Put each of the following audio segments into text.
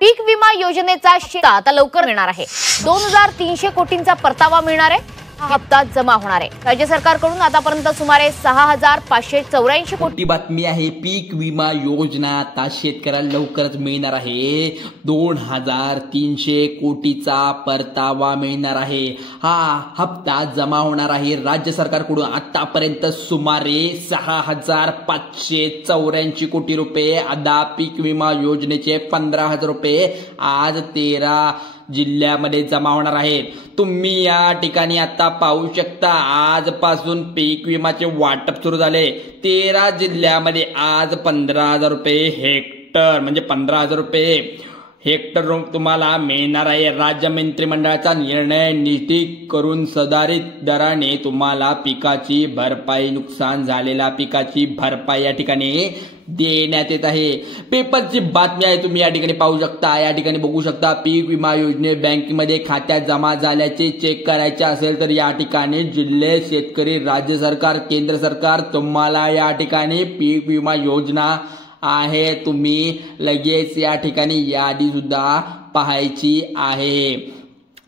पीक विमा योजनेचा हप्ता आता लवकर मिळणार आहे। 2300 कोटींचा परतावा मिळणार आहे। हप्ता जमा होणार आहे। राज्य सरकारकडून आतापर्यंत सुमारे 6584 कोटी बातमी आहे। पीक विमा योजना आता शेतकऱ्याला लवकरच मिळणार आहे। 2300 कोटीचा परतावा मिळणार आहे। हा हप्ता जमा होणार आहे। राज्य सरकारकडून आतापर्यंत सुमारे 6584 कोटी रुपये अदा पीक विमा योजनेचे 15,000 रुपये आज 13 जिल्ह्यामध्ये जमा होणार आहेत। तुम्ही या ठिकाणी आता पाहू शकता आजपासून पीक विमाचे वाटप सुरू झाले। 13 जिल्ह्यामध्ये आज 15,000 रुपये हेक्टर म्हणजे 15,000 रुपये हेक्टर तुम्हाला मिळणार आहे। राज्य मंत्रिमंडळाचा निर्णय निधी करून सुधारित दराने तुम्हाला पिकाची भरपाई, नुकसान झालेल्या पिकाची भरपाई या ठिकाणी देण्यात येत आहे। पेपरची बातमी आहे, तुम्ही या ठिकाणी पाहू शकता। या ठिकाणी बघू शकता पीक विमा योजने बँकेमध्ये खात्यात जमा झाल्याचे चेक करायचे असेल तर या ठिकाणी जिल्हे, शेतकरी, राज्य सरकार, केंद्र सरकार तुम्हाला या ठिकाणी पीक विमा योजना आहे। तुम्ही लगेच या ठिकाणी यादी सुद्धा पाहायची आहे।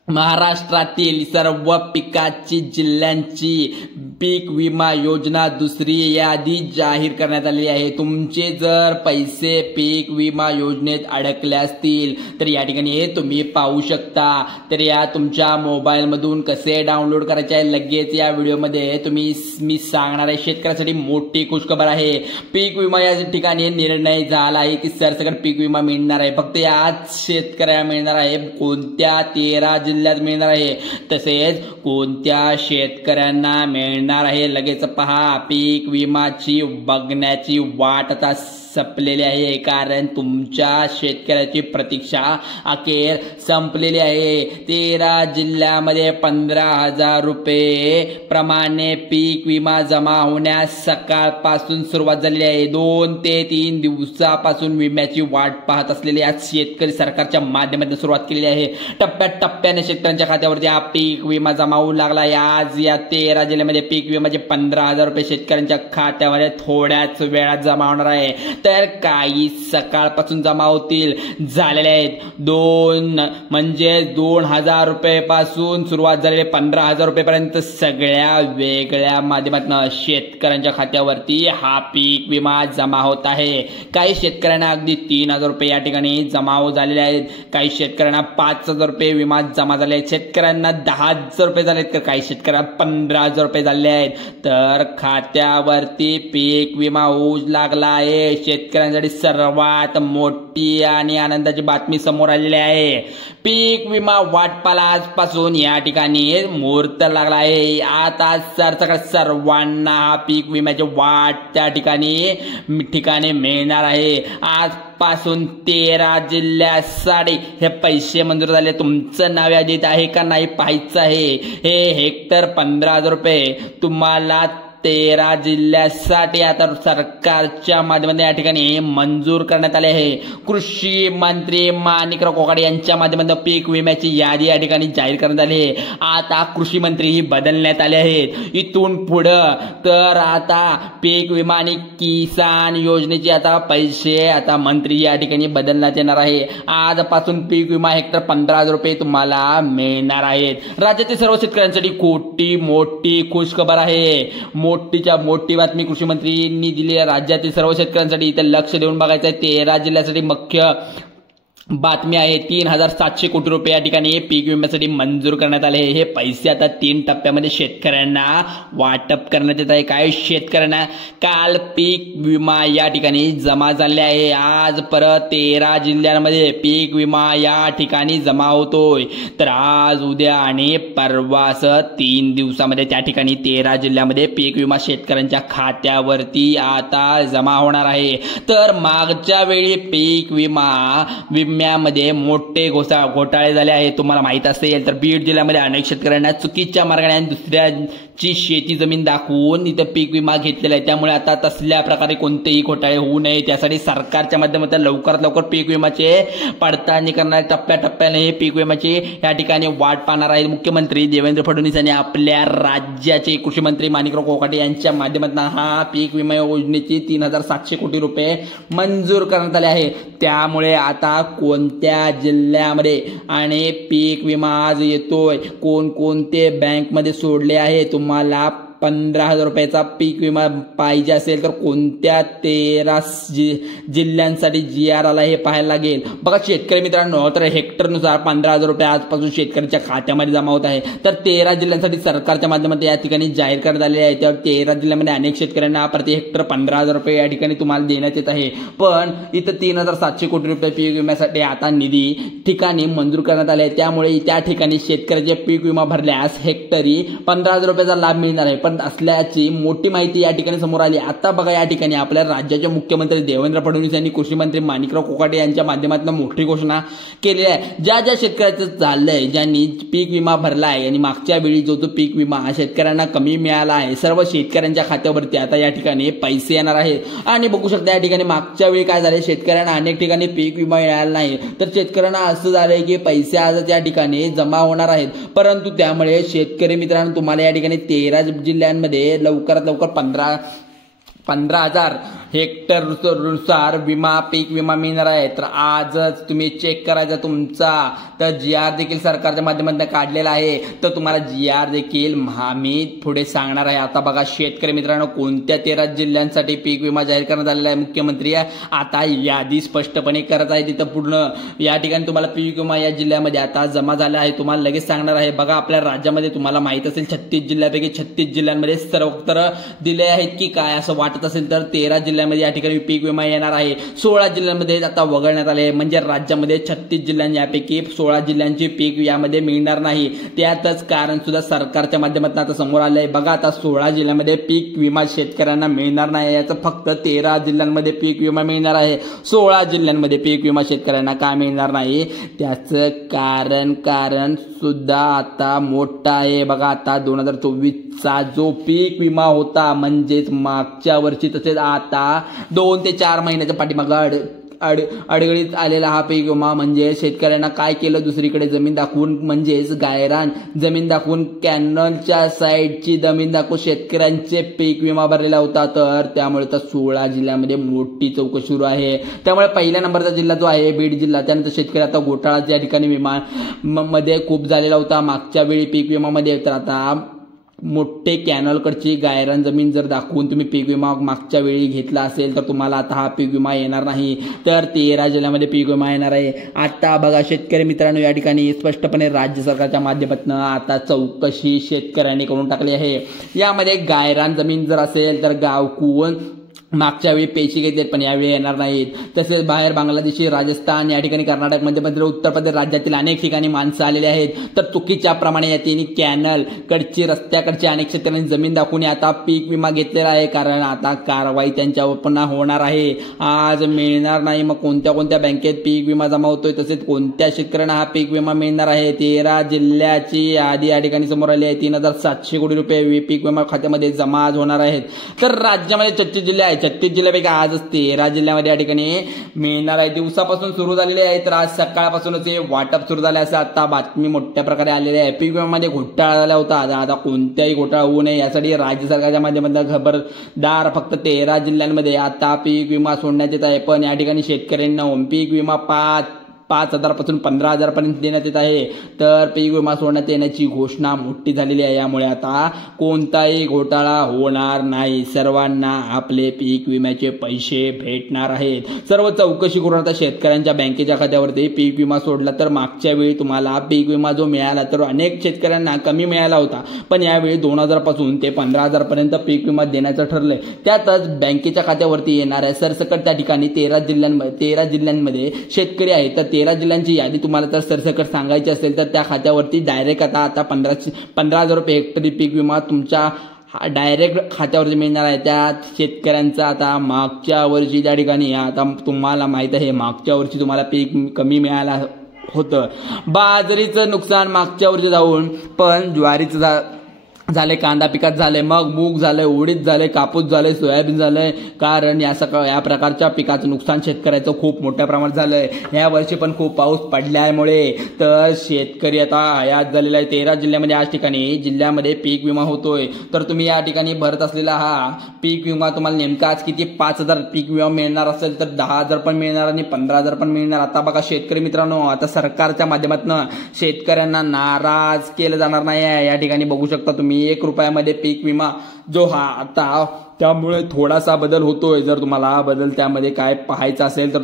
महाराष्ट्रातील सर्व पिकाची जिल्ह्यांची पीक विमा योजना दुसरी यादी जाहीर करण्यात आली आहे। तुमचे जर पैसे पीक विमा योजनेत अडकले असतील तर या ठिकाणी तुम्ही पाहू शकता। तर या तुमच्या मोबाईल मधून कसे डाउनलोड करायचे आहे लगेच या व्हिडिओमध्ये मी सांगणार आहे। शेतकऱ्यासाठी मोठी खुशखबर आहे। पीक विमा या ठिकाणी निर्णय झाला आहे की सरसकट पीक विमा मिळणार आहे। फक्त याच शेतकऱ्याला मिळणार आहे। कोणत्या 13 जिल्ह्यात मिळणार आहे, तसेच कोणत्या शेतकऱ्यांना मिळणार आहे लगेच पहा। पीक विमाची बघण्याची वाट आता संपलेली आहे, कारण तुमच्या शेतकऱ्याची प्रतीक्षा अखेर संपलेली आहे। 13 जिल्ह्यामध्ये 15,000 रुपये प्रमाणे पीक विमा जमा होण्यास सकाळपासून सुरुवात झालेली आहे। 2 ते 3 दिवसापासून विम्याची वाट पाहत असलेले आज शेतकरी सरकारच्या माध्यमातून सुरुवात केलेली आहे। टप्प्याटप्प्याने शेतकऱ्यांच्या खात्यावरती हा पीक विमा जमा होऊ लागला आहे। आज या 13 जिल्ह्यामध्ये पीक विमाचे 15,000 रुपये शेतकऱ्यांच्या खात्यामध्ये थोड्याच वेळात जमा होणार आहे। तर काही सकाळपासून जमा होतील झालेले आहेत। 2,000 रुपये पासून सुरुवात झालेले 15,000 रुपये पर्यंत सगळ्या वेगळ्या माध्यमातून शेतकऱ्यांच्या खात्यावरती हा पीक विमा जमा होत आहे। काही शेतकऱ्यांना अगदी 3,000 रुपये या ठिकाणी जमा झालेले आहेत। काही शेतकऱ्यांना 5,000 रुपये विमा जमा झाले आहेत। शेतकऱ्यांना 10,000 रुपये झाले आहेत तर काही शेतकऱ्यांना 15,000 रुपये झाले आहेत। तर खात्यावरती पीक विमा होऊ लागला आहे। शेतकऱ्यांसाठी सर्वात मोठी आणि आनंदाची बातमी समोर आलेली आहे। पीक विमा वाटपाला आजपासून या ठिकाणी मुहूर्त लागला आहे। आता सरसकट सर्वांना पीक विम्याची वाट त्या ठिकाणी मिळणार आहे। आजपासून 13 जिल्ह्यासाठी हे पैसे मंजूर झाले। तुमचं नाव यादीत आहे का नाही पाहायचं आहे। हे हेक्टर 15,000 रुपये तुम्हाला 13 जिल्ह्यासाठी आता सरकारच्या माध्यमातून या ठिकाणी मंजूर करण्यात आले आहे। कृषी मंत्री माणिकराव कोकाटे यांच्या माध्यमातून पीक विम्याची यादी या ठिकाणी जाहीर करण्यात आली आहे। आता कृषी मंत्रीही बदलण्यात आले आहेत। इथून पुढं तर आता पीक विमा आणि किसान योजनेचे आता पैसे आता मंत्री या ठिकाणी बदलण्यात येणार आहे। आजपासून पीक विमा हेक्टर 15,000 रुपये तुम्हाला मिळणार आहेत। राज्यातील सर्व शेतकऱ्यांसाठी मोठी खुशखबर आहे। मोठीच्या मोठी बातमी कृषी मंत्रींनी दिली आहे। राज्यातील सर्व शेतकऱ्यांसाठी इथे लक्ष देऊन बघायचं आहे। 13 जिल्ह्यासाठी मुख्य बातमी आहे। 3,700 कोटी रुपये या ठिकाणी पीक विम्यासाठी मंजूर करण्यात आले। हे पैसे आता 3 टप्प्यामध्ये शेतकऱ्यांना वाटप करण्यात येत आहे। काही शेतकऱ्यांना काल पीक विमा या ठिकाणी जमा झाले आहे। आज परत 13 जिल्ह्यांमध्ये पीक विमा या ठिकाणी जमा होतोय। तर आज, उद्या आणि परवास 3 दिवसामध्ये त्या ठिकाणी 13 जिल्ह्यामध्ये पीक विमा शेतकऱ्यांच्या खात्यावरती आता जमा होणार आहे। तर मागच्या वेळी पीक विम्यामध्ये मोठे घोटाळे झाले आहेत। तुम्हाला माहित असेल तर बीड जिल्ह्यामध्ये अनेक शेतकऱ्यांना चुकीच्या मार्गाने दुसऱ्याची शेती जमीन दाखवून इथं पीक विमा घेतलेला आहे। त्यामुळे आता तसल्या प्रकारे कोणतेही घोटाळे होऊ नये त्यासाठी सरकारच्या माध्यमातून लवकरात लवकर पीक विम्याचे पडताळणी करणार। टप्प्याटप्प्याने हे पीक विम्याची या ठिकाणी वाट पाहणार आहे। मुख्यमंत्री देवेंद्र फडणवीस यांनी आपल्या राज्याचे कृषी मंत्री माणिकराव कोकाटे यांच्या माध्यमातून हा पीक विमा योजनेची 3,700 कोटी रुपये मंजूर करण्यात आले आहे। त्यामुळे आता कोणत्या जिल्ह्यामध्ये आणि पीक विमा आज येतोय, कोणकोणते बँकमध्ये सोडले आहे. तुम्हाला 15,000 रुपयाचा पीक विमा पाहिजे असेल तर कोणत्या 13 जिल्ह्यांसाठी GR आला हे पाहायला लागेल. बघा शेतकरी मित्रांनो, तर हेक्टरनुसार 15,000 रुपये आजपासून शेतकऱ्यांच्या खात्यामध्ये जमा होत आहे. तर 13 जिल्ह्यांसाठी सरकारच्या माध्यमातून या ठिकाणी जाहीर करण्यात आले आहे. त्यावर 13 जिल्ह्यांमध्ये अनेक शेतकऱ्यांना प्रति हेक्टर 15,000 रुपये या ठिकाणी तुम्हाला देण्यात येत आहे. पण इथं 3,700 कोटी रुपये पीक विम्यासाठी आता निधी ठिकाणी मंजूर करण्यात आले आहे. त्यामुळे त्या ठिकाणी शेतकऱ्याचे पीक विमा भरल्यास हेक्टरी 15,000 रुपयाचा लाभ मिळणार आहे असल्याची मोठी माहिती या ठिकाणी समोर आली. आता बघा या ठिकाणी आपल्या राज्याचे मुख्यमंत्री देवेंद्र फडणवीस यांनी कृषी मंत्री माणिकराव कोकाटे यांच्या माध्यमातून मोठी घोषणा केली आहे. ज्या शेतकऱ्याचं चाललंय, ज्यांनी पीक विमा भरलाय आणि मागच्या वेळी जो पीक विमा शेतकऱ्यांना कमी मिळाला आहे, सर्व शेतकऱ्यांच्या खात्यावरती आता या ठिकाणी पैसे येणार आहेत. आणि बघू शकता या ठिकाणी मागच्या वेळी काय झाले, शेतकऱ्यांना अनेक ठिकाणी पीक विमा मिळाला नाही, तर शेतकऱ्यांना असं झालंय की पैसे आज या ठिकाणी जमा होणार आहेत. परंतु त्यामुळे शेतकरी मित्रांनो, तुम्हाला या ठिकाणी 13 जिल्ह्यांमध्ये लवकरात लवकर 15,000 हेक्टरनुसार पीक विमा मिळणार आहे. तर आजच तुम्ही चेक करायचा तुमचा. तर GR देखील सरकारच्या माध्यमातून काढलेला आहे. तर तुम्हाला GR देखील मी पुढे सांगणार आहे. आता बघा शेतकरी मित्रांनो, कोणत्या 13 जिल्ह्यांसाठी पीक विमा जाहीर करण्यात आलेला आहे. मुख्यमंत्री आता यादी स्पष्टपणे करत आहे. तिथं पूर्ण या ठिकाणी तुम्हाला पीक विमा या जिल्ह्यामध्ये आता जमा झाला आहे. तुम्हाला लगेच सांगणार आहे. बघा आपल्या राज्यामध्ये तुम्हाला माहित असेल 36 जिल्ह्यापैकी 36 जिल्ह्यांमध्ये सर्वत्र दिले आहेत की काय असं वाटत असेल तर 13 जिल्ह्यांमध्ये या ठिकाणी पीक विमा येणार आहे. 16 जिल्ह्यांमध्ये आता वगळण्यात आले. म्हणजे राज्यामध्ये 36 जिल्ह्यांपैकी 16 जिल्ह्यांची पीक यामध्ये मिळणार नाही. त्यातच कारण सुद्धा सरकारच्या माध्यमातून आता समोर आले आहे. बघा आता 16 जिल्ह्यांमध्ये पीक विमा शेतकऱ्यांना मिळणार नाही, याचं फक्त 13 जिल्ह्यांमध्ये पीक विमा मिळणार आहे. 16 जिल्ह्यांमध्ये पीक विमा शेतकऱ्यांना का मिळणार नाही, त्याचं कारण सुद्धा आता मोठा आहे. बघा आता 2024चा जो पीक विमा होता, म्हणजेच मागच्या वर्षी तसेच आता 2 ते 4 महिन्याच्या पाठीमागे अडगळीत आलेला हा पीक विमा म्हणजे शेतकऱ्यांना काय केलं, दुसरीकडे जमीन दाखवून म्हणजेच गायरान जमीन दाखवून कॅनलच्या साईडची जमीन दाखवून शेतकऱ्यांचे पीक विमा भरलेला होता. तर त्यामुळे तर 16 जिल्ह्यामध्ये मोठी चौकशी सुरू आहे. त्यामुळे पहिल्या नंबरचा जिल्हा जो आहे बीड जिल्हा, त्यानंतर शेतकरी आता घोटाळा या ठिकाणी विमा मध्ये खूप झालेला होता मागच्या वेळी पीक विमामध्ये. तर आता मोठे कॅनलकडची गायरान जमीन जर दाखवून तुम्ही पीक विमा मागच्या वेळी घेतला असेल तर तुम्हाला आता हा पीक विमा येणार नाही. तर 13 जिल्ह्यामध्ये पीक विमा येणार आहे. आता बघा शेतकरी मित्रांनो, या ठिकाणी स्पष्टपणे राज्य सरकारच्या माध्यमातून आता चौकशी शेतकऱ्यांनी करून टाकली आहे. यामध्ये गायरान जमीन जर असेल तर गावकून मागच्या वेळी पैसे घेतले पण यावेळी येणार नाहीत. तसेच बाहेर बांगलादेशी, राजस्थान, या ठिकाणी कर्नाटक, मध्य प्रदेश, उत्तर प्रदेश राज्यातील अनेक ठिकाणी माणसं आलेली आहेत. तर चुकीच्या प्रमाणे या तिन्ही कॅनल कडची, रस्त्याकडची अनेक शेतकऱ्यांनी जमीन दाखवून आता पीक विमा घेतलेला आहे. कारण आता कारवाई त्यांच्यावर पुन्हा होणार आहे. आज मिळणार नाही. मग कोणत्या कोणत्या बँकेत पीक विमा जमा होतोय, तसेच कोणत्या शेतकऱ्यांना हा पीक विमा मिळणार आहे. 13 जिल्ह्याची यादी या ठिकाणी समोर आली आहे. 3,700 कोटी रुपये पीक विमा खात्यामध्ये जमा आज होणार आहेत. तर राज्यामध्ये 36 जिल्हे आहेत. 36 जिल्ह्यापैकी आजच 13 जिल्ह्यामध्ये या ठिकाणी मिळणार आहे. दिवसापासून सुरू झालेले आहे. तर आज सकाळपासूनच हे वाटप सुरू झाले असं आता बातमी मोठ्या प्रकारे आलेली आहे. पीक विम्यामध्ये घोटाळा झाला होता. आता कोणत्याही घोटाळा होऊ नये यासाठी राज्य सरकारच्या माध्यमातून खबरदार फक्त 13 जिल्ह्यांमध्ये आता पीक विमा सोडण्यात येत आहे. पण या ठिकाणी शेतकऱ्यांना पीक विमा 5,000 पासून 15,000 पर्यंत देण्यात येत आहे. तर पीक विमा सोडण्यात येण्याची घोषणा मोठी झालेली आहे. यामुळे आता कोणताही घोटाळा होणार नाही. सर्वांना आपले पीक विम्याचे पैसे भेटणार आहेत. सर्व चौकशी करून आता शेतकऱ्यांच्या बँकेच्या खात्यावरती पीक विमा सोडला. तर मागच्या वेळी तुम्हाला पीक विमा जो मिळाला तर अनेक शेतकऱ्यांना कमी मिळाला होता, पण यावेळी 2,000 पासून ते 15,000 पर्यंत पीक विमा देण्याचं ठरलंय. त्यातच बँकेच्या खात्यावरती येणार आहे. सरसकट त्या ठिकाणी 13 जिल्ह्यांमध्ये शेतकरी आहेत. तर 13 जिल्ह्यांची यादी तुम्हाला तर सरसकट सांगायची असेल तर त्या खात्यावरती डायरेक्ट आता 15,000 रुपये हेक्टरी पीक विमा तुमच्या डायरेक्ट खात्यावरती मिळणार आहे. त्या शेतकऱ्यांचा आता मागच्या वर्षी त्या ठिकाणी आता तुम्हाला माहित आहे मागच्या वर्षी तुम्हाला पीक कमी मिळाला होतं. बाजरीचं नुकसान मागच्या वर्षी जाऊन पण ज्वारीचं झाले, कांदा पिकात झाले, मग मूग झाले, उडीद झाले, कापूस झाले, सोयाबीन झाले. कारण या प्रकारच्या पिकाचं नुकसान शेतकऱ्याचं खूप मोठ्या प्रमाणात झालंय. या वर्षी पण खूप पाऊस पडल्यामुळे तर शेतकरी आता हयात झालेला आहे. 13 जिल्ह्यामध्ये आज ठिकाणी जिल्ह्यामध्ये पीक विमा होतोय. तर तुम्ही या ठिकाणी भरत असलेला हा पीक विमा तुम्हाला नेमका आज किती 5,000 पीक विमा मिळणार असेल तर 10,000 पण मिळणार आणि 15,000 पण मिळणार. आता बघा शेतकरी मित्रांनो, आता सरकारच्या माध्यमातून शेतकऱ्यांना नाराज केलं जाणार नाही आहे. या ठिकाणी बघू शकता तुम्ही 1 रुपयामध्ये पीक विमा जो हा आता, त्यामुळे थोडासा बदल होतोय. जर तुम्हाला हा बदल त्यामध्ये काय पाहायचा असेल तर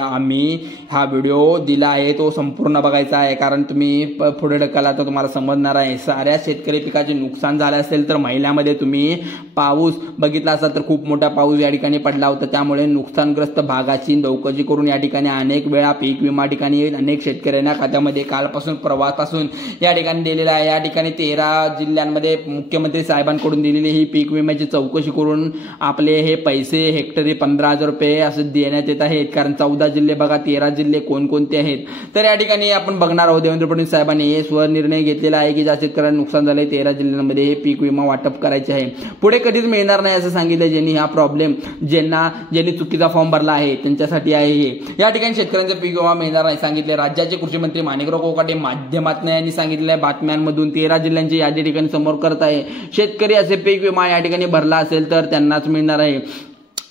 आम्ही हा व्हिडिओ दिला आहे तो संपूर्ण बघायचा आहे. कारण तुम्ही पुढे ढकला तर तुम्हाला समजणार आहे. साऱ्या शेतकरी पिकाचे नुकसान झाले असेल तर महिन्यामध्ये तुम्ही पाऊस बघितला असाल तर खूप मोठा पाऊस या ठिकाणी पडला होता. त्यामुळे नुकसानग्रस्त भागाची चौकशी करून या ठिकाणी अनेक वेळा पीक विमा ठिकाणी अनेक शेतकऱ्यांना खात्यामध्ये कालपासून परवापासून या ठिकाणी दिलेला आहे. या ठिकाणी 13 जिल्ह्यांमध्ये मुख्यमंत्री साहेबांकडून दिलेली ही पीक विम्याची चौकशी करून आपले हे पैसे हेक्टरी 15,000 रुपये असे देण्यात येत आहेत. कारण 14 जिल्हे बघा, 13 जिल्हे कोणकोणते आहेत तर या ठिकाणी आपण बघणार आहोत. देवेंद्र फडणवीस साहेबांनी हे स्वनिर्णय घेतलेला आहे की ज्या शेतकऱ्यांना नुकसान झालंय 13 जिल्ह्यांमध्ये हे पीक विमा वाटप करायचे आहे. पुढे कधीच मिळणार नाही असं सांगितलं. ज्यांनी हा प्रॉब्लेम ज्यांनी चुकीचा फॉर्म भरला आहे त्यांच्यासाठी आहे हे. या ठिकाणी शेतकऱ्यांचा पीक विमा मिळणार नाही सांगितले. राज्याचे कृषी मंत्री माणिकराव कोकाटे माध्यमातून यांनी सांगितलेल्या बातम्यांमधून 13 जिल्ह्यांची यादी ठिकाणी समोर करत आहे. शेतकरी असे पीक विमा या ठिकाणी भरला असेल तर त्यांनाच मिळणार आहे.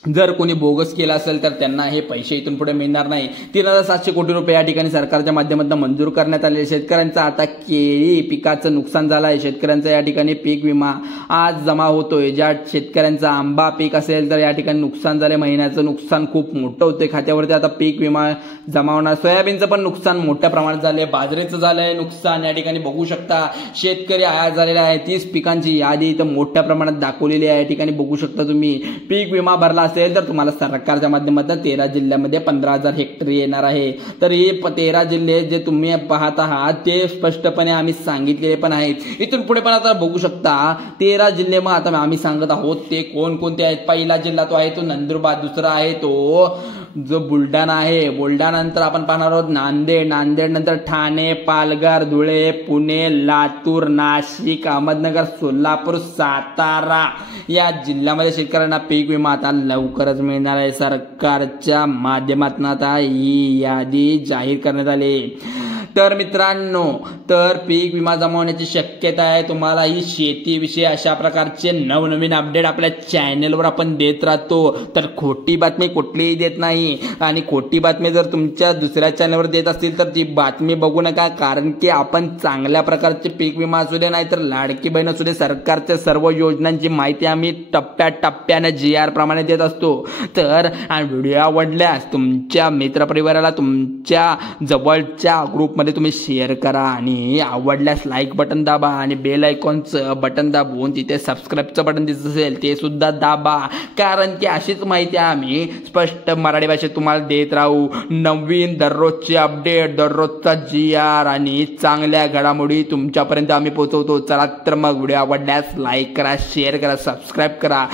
जर कोणी बोगस केला असेल तर त्यांना हे पैसे इथून पुढे मिळणार नाही. 3,700 कोटी रुपये या ठिकाणी सरकारच्या माध्यमातून मंजूर करण्यात आले. शेतकऱ्यांचं आता केळी पिकाचं नुकसान झालं आहे. शेतकऱ्यांचा या ठिकाणी पीक विमा आज जमा होतोय. ज्या शेतकऱ्यांचा आंबा पीक असेल तर या ठिकाणी नुकसान झाले, महिन्याचं नुकसान खूप मोठं होतंय. खात्यावरती आता पीक विमा जमा होणार. सोयाबीनचं पण नुकसान मोठ्या प्रमाणात झालंय, बाजरीचं झालंय नुकसान. या ठिकाणी बघू शकता शेतकरी आयात झालेला आहे. 30 पिकांची यादी इथं मोठ्या प्रमाणात दाखवलेली आहे. या ठिकाणी बघू शकता तुम्ही. पीक विमा भरला असेल तर तुम्हाला सरकारच्या माध्यमातून 13 जिल्ह्यामध्ये 15,000 हेक्टरी येणार आहे. तर हे 13 जिल्हे जे तुम्ही पाहत आहात ते स्पष्टपणे आम्ही सांगितलेले पण आहेत. इथून पुढे पण आता बघू शकता 13 जिल्हे मग आता आम्ही सांगत आहोत ते कोणकोणते आहेत. पहिला जिल्हा तो आहे तो नंदुरबार, दुसरा आहे तो जो बुलढाणा आहे, बुलढाणा नंतर आपण पाहणार आहोत नांदेड, नांदेड नंतर ठाणे, पालघर, धुळे, पुणे, लातूर, नाशिक, अहमदनगर, सोलापूर, सातारा या जिल्ह्यामध्ये शेतकऱ्यांना पीक विमा आता लवकरच मिळणार आहे. सरकारच्या माध्यमातून आता ही यादी जाहीर करण्यात आली. तर मित्रांनो, तर पीक विमा जमा होण्याची शक्यता आहे. तुम्हाला ही शेतीविषयी अशा प्रकारचे नवनवीन अपडेट आपल्या चॅनलवर आपण देत राहतो. तर खोटी बातमी कुठलीही देत नाही. आणि खोटी बातमी जर तुमच्या दुसऱ्या चॅनलवर देत असतील तर ती बातमी बघू नका. कारण की आपण चांगल्या प्रकारचे पीक विमा असू दे नाही तर लाडकी बहीण असू दे, सरकारच्या सर्व योजनांची माहिती आम्ही टप्प्याटप्प्याने GR प्रमाणे देत असतो. तर व्हिडिओ आवडल्यास तुमच्या मित्रपरिवाराला, तुमच्या जवळच्या ग्रुपमध्ये तुम्ही शेअर करा आणि आवडल्यास लाईक बटन दाबा आणि बेल आयकॉनचं बटन दाबून तिथे सबस्क्राईबचं बटन दिसत असेल ते सुद्धा दाबा. कारण की अशीच माहिती आम्ही स्पष्ट मराठी भाषेत तुम्हाला देत राहू. नवीन दररोजचे अपडेट, दररोजचा GR आणि चांगल्या घडामोडी तुमच्यापर्यंत आम्ही पोहोचवतो. चला तर मग व्हिडिओ आवडल्यास लाईक करा, शेअर करा, सबस्क्राईब करा.